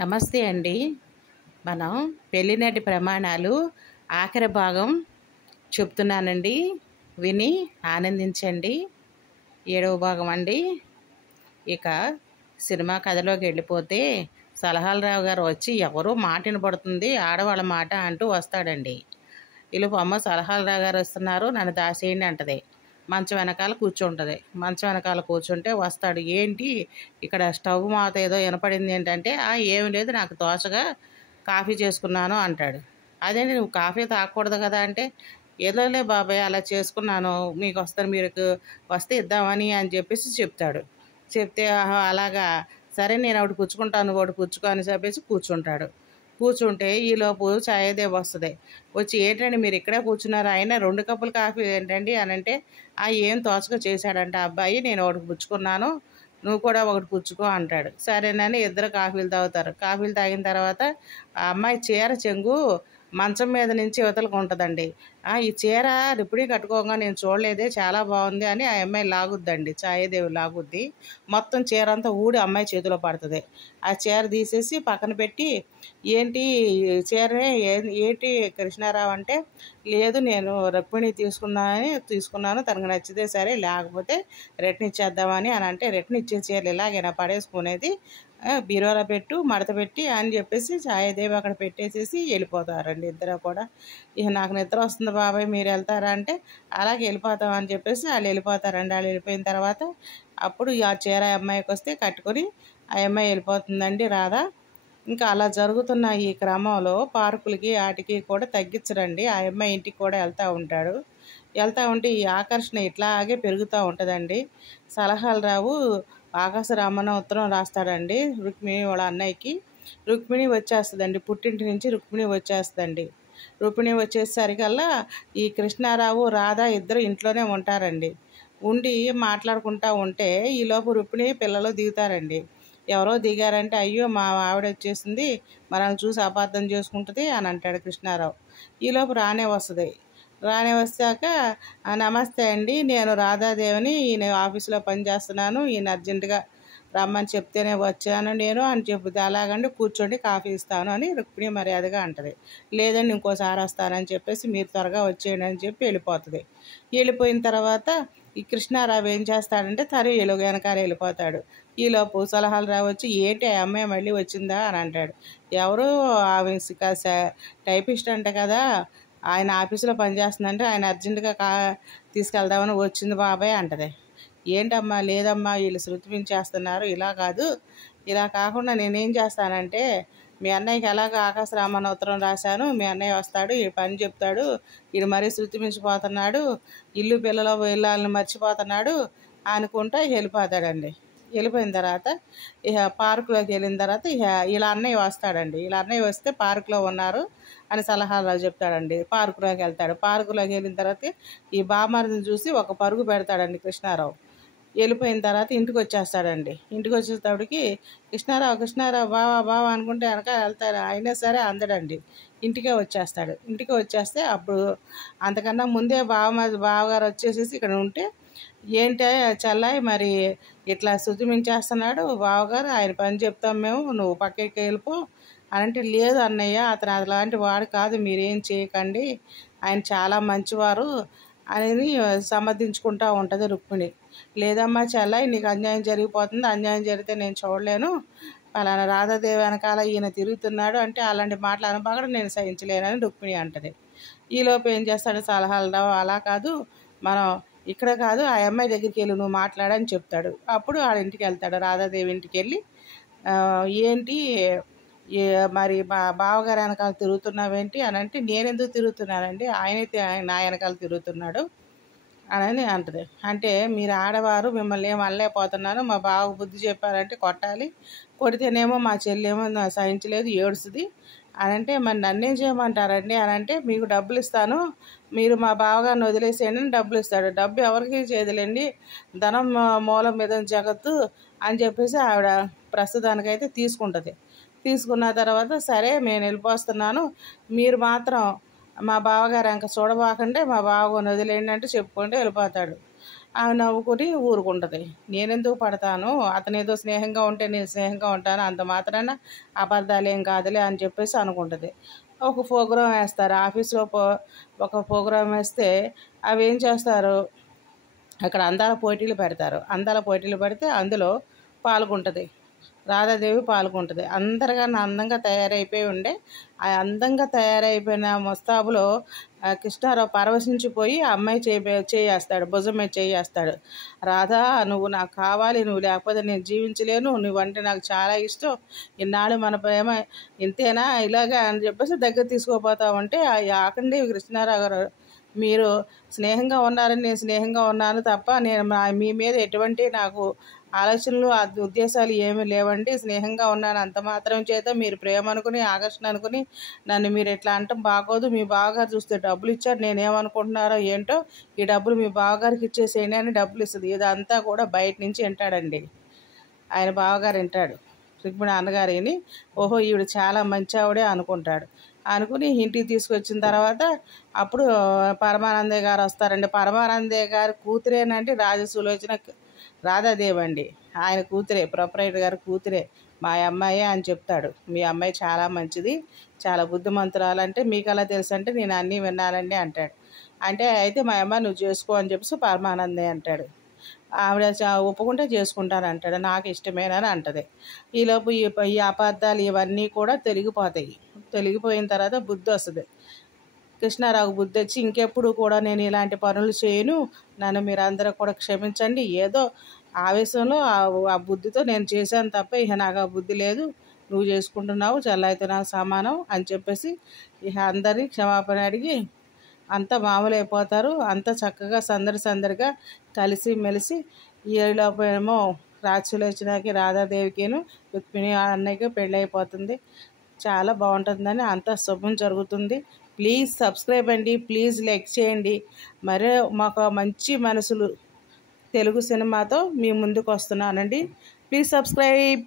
నమస్తే అండి. మనం పెళ్ళినాటి ప్రమాణాలు ఆఖరి భాగం చెప్తున్నానండి. విని ఆనందించండి. 7వ భాగం అండి. ఇక సినిమా కథలోకి వెళ్ళిపోతే సలహాలరావు గారు వచ్చి ఎవరో మాట వినపడుతుంది, ఆడవాళ్ళ మాట అంటూ వస్తాడండి. ఈలోపు అమ్మ సలహాలరావు గారు వస్తున్నారు, నన్ను దాసేయండి అంటది. మంచం వెనకాల కూర్చుంటుంది. మంచం వెనకాల కూర్చుంటే వస్తాడు. ఏంటి ఇక్కడ స్టవ్ మాత ఏదో వినపడింది ఏంటంటే, ఏమి లేదు, నాకు దోశగా కాఫీ చేసుకున్నాను అంటాడు. అదేంటి నువ్వు కాఫీ తాగకూడదు కదా అంటే, ఏదోలే బాబాయ్ అలా చేసుకున్నాను, మీకు వస్తారు, మీరు వస్తే ఇద్దామని అని చెప్పేసి చెప్తాడు. చెప్తే ఆహా అలాగా, సరే నేను ఒకటి పుచ్చుకుంటాను, నువ్వు ఒకటి పుచ్చుకో అని చెప్పేసి కూర్చుంటాడు. కూర్చుంటే ఈలోపు ఛాయదేవి వస్తుంది. వచ్చి ఏంటండి మీరు ఇక్కడే కూర్చున్నారు, ఆయన 2 కప్పులు కాఫీ ఏంటండి అని అంటే, ఏం తోచక చేశాడంట అబ్బాయి, నేను ఒకటి పుచ్చుకున్నాను, నువ్వు కూడా ఒకటి పుచ్చుకో అంటాడు. సరేనని ఇద్దరు కాఫీలు తాగుతారు. కాఫీలు తాగిన తర్వాత ఆ అమ్మాయి చీర చెంగు మంచం మీద నుంచి యువతలకు ఉంటుందండి. ఈ చీర రిప్పుడీ కట్టుకోగా నేను చూడలేదే, చాలా బాగుంది అని ఆ అమ్మాయి లాగుద్దండి. ఛాయాదేవి లాగుద్ది. మొత్తం చీర అంతా ఊడి అమ్మాయి చేతిలో పడుతుంది. ఆ చీర తీసేసి పక్కన పెట్టి, ఏంటి చీరనే ఏంటి కృష్ణారావు అంటే, లేదు నేను రుక్మిణి తీసుకున్నాను, తనకు నచ్చితే సరే, లేకపోతే రిటర్న్ ఇచ్చేద్దామని అని అంటే, రిటర్న్ ఇచ్చే చీరలు ఇలాగైనా పడేసుకునేది, బీరువాలో పెట్టు మడత పెట్టి అని చెప్పేసి ఛాయాదేవి అక్కడ పెట్టేసేసి వెళ్ళిపోతారండి ఇద్దరు కూడా. ఇక నాకు నిద్ర వస్తుంది బాబాయ్, మీరు వెళ్తారా అంటే, అలాగే వెళ్ళిపోతాం అని చెప్పేసి వాళ్ళు వెళ్ళిపోతారండి. వాళ్ళు వెళ్ళిపోయిన తర్వాత అప్పుడు ఆ చీర అమ్మాయికి వస్తే కట్టుకొని ఆ అమ్మాయి వెళ్ళిపోతుందండి రాధ. ఇంకా అలా జరుగుతున్న ఈ క్రమంలో పార్కులకి వాటికి కూడా తగ్గించడండి. ఆ అమ్మాయి ఇంటికి కూడా వెళ్తూ ఉంటే ఈ ఆకర్షణ ఇట్లాగే పెరుగుతూ ఉంటుందండి. సలహాలరావు ఆకాశరామన్న ఉత్తరం రాస్తాడండి రుక్మిణి వాళ్ళ అన్నయ్యకి. రుక్మిణి వచ్చేస్తుందండి, పుట్టింటి నుంచి రుక్మిణి వచ్చేస్తుందండి. రుక్మిణి వచ్చేసరికల్లా ఈ కృష్ణారావు రాధ ఇద్దరు ఇంట్లోనే ఉంటారండి. ఉండి మాట్లాడుకుంటూ ఉంటే ఈలోపు రుక్మిణి పిల్లలు దిగుతారండి. ఎవరో దిగారంటే, అయ్యో మా ఆవిడ వచ్చేసింది, మనల్ని చూసి అపార్థం చేసుకుంటుంది అని అంటాడు కృష్ణారావు. ఈలోపు రానే వచ్చాక, నమస్తే అండి, నేను రాధాదేవిని, ఈయన ఆఫీసులో పనిచేస్తున్నాను, ఈయన అర్జెంటుగా రమ్మని చెప్తేనే వచ్చాను నేను అని చెబుతుంది. అలాగండి కూర్చోండి, కాఫీ ఇస్తాను అని రుక్మిణి మర్యాదగా అంటది. లేదండి ఇంకోసారి వస్తానని చెప్పేసి మీరు త్వరగా వచ్చేయండి అని చెప్పి వెళ్ళిపోతుంది. వెళ్ళిపోయిన తర్వాత ఈ కృష్ణారావు ఏం చేస్తాడంటే వెనకాల వెళ్ళిపోతాడు. ఈలోపు సలహాలరావు వచ్చి, ఏంటి ఆ అమ్మాయి మళ్ళీ వచ్చిందా అని అంటాడు. ఎవరు ఆమె టైపిస్ట్ అంట కదా, ఆయన ఆఫీసులో పనిచేస్తుందంటే ఆయన అర్జెంటుగా తీసుకెళ్దామని వచ్చింది బాబాయ్ అంటది. ఏంటమ్మా, లేదమ్మా వీళ్ళు శృతి మించేస్తున్నారు, ఇలా కాదు, ఇలా కాకుండా నేనేం చేస్తానంటే, మీ అన్నయ్యకి ఎలాగ ఆకాశరామన్న ఉత్తరం రాశాను, మీ అన్నయ్య వస్తాడు, ఈ పని చెప్తాడు, వీడు మరీ శృతి మించిపోతున్నాడు, ఇల్లు పిల్లలు ఇళ్ళని మర్చిపోతున్నాడు అనుకుంటా వెళ్ళిపోతాడండి. వెళ్ళిపోయిన తర్వాత ఇక పార్కులోకి వెళ్ళిన తర్వాత ఇలా అన్నయ్య వస్తాడండి. ఇలా అన్నయ్య వస్తే పార్కులో ఉన్నారు అని సలహాలు చెప్తాడండి. పార్కులోకి వెళ్తాడు. పార్కులోకి వెళ్ళిన తర్వాత ఈ బామారిని చూసి ఒక పరుగు పెడతాడండి కృష్ణారావు. వెళ్ళిపోయిన తర్వాత ఇంటికి వచ్చేస్తాడండి. ఇంటికి వచ్చేటప్పటికి కృష్ణారావు బావా అనుకుంటే వెనక వెళ్తాడు. అయినా సరే అందడండి. ఇంటికే వచ్చేస్తాడు. ఇంటికి వచ్చేస్తే అప్పుడు అంతకన్నా ముందే బావగారు వచ్చేసేసి ఇక్కడ ఉంటే, ఏంటి చెల్లాయి మరి ఇట్లా శృతి మించేస్తున్నాడు బావగారు, ఆయన పని చెప్తాం మేము, నువ్వు పక్కకి వెళ్ళిపో అని అంటే, లేదు అన్నయ్య అతను అలాంటి వాడు కాదు, మీరేం చేయకండి, ఆయన చాలా మంచివారు అనేది సమర్థించుకుంటూ ఉంటుంది రుక్మిణి. లేదమ్మా చెల్లాయి, నీకు అన్యాయం జరిగిపోతుంది, అన్యాయం జరిగితే నేను చూడలేను, పలానా రాధాదేవి వెనకాల ఈయన తిరుగుతున్నాడు అంటే అలాంటి మాటలు అనబాగడం నేను సహించలేనని రుక్మిణి అంటది. ఈలోపు ఏం చేస్తాడు సలహాలు, అలా కాదు, మనం ఇక్కడ కాదు ఆ అమ్మాయి దగ్గరికి వెళ్ళి నువ్వు మాట్లాడని చెప్తాడు. అప్పుడు వాళ్ళ ఇంటికి వెళ్తాడు. రాధాదేవి ఇంటికి వెళ్ళి, ఏంటి మరి బావగారు వెనకాల తిరుగుతున్నావేంటి అని అంటే, నేనెందుకు తిరుగుతున్నానండి, ఆయనైతే నా వెనకాల తిరుగుతున్నాడు అని అంటది. అంటే మీరు ఆడవారు, మిమ్మల్ని ఏం అనలేకపోతున్నాను, మా బావ బుద్ధి చెప్పారంటే కొట్టాలి, కొడితేనేమో మా చెల్లేమో సహించలేదు ఏడుస్తుంది అని అంటే, మరి నన్నేం చేయమంటారండి అని అంటే, మీకు డబ్బులు ఇస్తాను, మీరు మా బావగారిని వదిలేసేయండి అని డబ్బులు ఇస్తాడు. డబ్బు ఎవరికి చేయదులేండి, ధనం మూలం మీద జగత్తు అని చెప్పేసి ఆవిడ ప్రస్తుతానికైతే తీసుకుంటుంది. తీసుకున్న తర్వాత సరే నేను వెళ్ళిపోతున్నాను, మీరు మాత్రం మా బావగారు ఇంకా చూడబాకంటే మా బావగారిని వదిలేయండి అంటే చెప్పుకుంటూ వెళ్ళిపోతాడు. ఆమె నవ్వుకుని ఊరుకుంటుంది. నేనెందుకు పడతాను, అతను ఏదో స్నేహంగా ఉంటే నేను స్నేహంగా ఉంటాను, అంత మాత్రాన అబద్ధాలేం కాదులే అని చెప్పేసి అనుకుంటుంది. ఒక ప్రోగ్రాం వేస్తారు ఆఫీస్లో. ఒక ప్రోగ్రాం వేస్తే అవి ఏం చేస్తారు, అక్కడ అందాల పోటీలు పెడతారు. అందాల పోటీలు పెడితే అందులో పాల్గొంటుంది. రాధాదేవి పాల్గొంటుంది. అందరికన్నా అందంగా తయారైపోయి ఉండే ఆ అందంగా తయారైపోయిన ముస్తాబులో కృష్ణారావు పరవశించిపోయి ఆ అమ్మాయి చేయేస్తాడు, భుజం మీద చేయేస్తాడు. రాధా, నువ్వు నాకు కావాలి, నువ్వు లేకపోతే నేను జీవించలేను, నువ్వంటే నాకు చాలా ఇష్టం, ఇన్నాళ్ళు మన ప్రేమ ఇంతేనా ఇలాగా అని చెప్పేసి దగ్గర తీసుకోపోతా ఉంటే ఆకండి కృష్ణారావు గారు, మీరు స్నేహంగా ఉన్నారని నేను స్నేహంగా ఉన్నాను తప్ప నేను మీ మీద ఎటువంటి నాకు ఆలోచనలు ఉద్దేశాలు ఏమీ లేవండి. స్నేహంగా ఉన్నాను, అంత మాత్రం చేత మీరు ప్రేమ అనుకుని ఆకర్షణ అనుకుని నన్ను మీరు ఎట్లా అంటాం బాగోదు. మీ బావగారు చూస్తే డబ్బులు ఇచ్చారు, నేనేమనుకుంటున్నారో ఏంటో, ఈ డబ్బులు మీ బావగారికి ఇచ్చేసేయండి అని డబ్బులు ఇస్తుంది. ఇదంతా కూడా బయట నుంచి వింటాడండి. ఆయన బావగారు వింటాడు. రుక్మిణి అన్నగారిని, ఓహో ఈవిడ చాలా మంచి ఆవిడే అనుకుంటాడు. అనుకుని ఇంటికి తీసుకొచ్చిన తర్వాత అప్పుడు పరమానందయ్య గారు వస్తారండి. పరమానందయ్య గారు కూతురేనండి రాజసులోచన రాధాదేవి అండి. ఆయన కూతురే, ప్రొపరేటర్ గారి కూతురే, మా అమ్మాయి అని చెప్తాడు. మీ అమ్మాయి చాలా మంచిది, చాలా బుద్ధిమంతురాలంటే మీకు అలా తెలుసు అంటే నేను అన్నీ విన్నానండి అంటాడు. అంటే అయితే మా అమ్మాయి నువ్వు చేసుకో అని చెప్పేసి పరమానందయ్య అంటాడు. ఆవిడ ఒప్పుకుంటే చేసుకుంటాను అంటాడు. నాకు ఇష్టమేనని అంటది. ఈలోపు ఈ అబద్ధాలు ఇవన్నీ కూడా తొలగిపోతాయి. తొలగిపోయిన తర్వాత బుద్ధి వస్తుంది. కృష్ణారావు బుద్ధి వచ్చి ఇంకెప్పుడు కూడా నేను ఇలాంటి పనులు చేయను, నన్ను మీరు అందరూ కూడా క్షమించండి, ఏదో ఆవేశంలో ఆ బుద్ధితో నేను చేశాను తప్ప ఇక నాకు ఆ బుద్ధి లేదు, నువ్వు చేసుకుంటున్నావు చల్లయితే నాకు సమానం అని చెప్పేసి ఇక అందరినీ క్షమాపణ అడిగి అంతా మామూలు అయిపోతారు. అంతా చక్కగా సందడిగా కలిసి మెలిసి ఈలోపేమో రాజసులోచనకి రాధాదేవికిను రుక్మిణి అన్నయ్యకి పెళ్ళి అయిపోతుంది. చాలా బాగుంటుందని అంతా శుభం జరుగుతుంది. ప్లీజ్ సబ్స్క్రైబ్ అండి, ప్లీజ్ లైక్ చేయండి. మరే మాకు మంచి మనసులు తెలుగు సినిమాతో మీ ముందుకు వస్తున్నానండి. Please subscribe.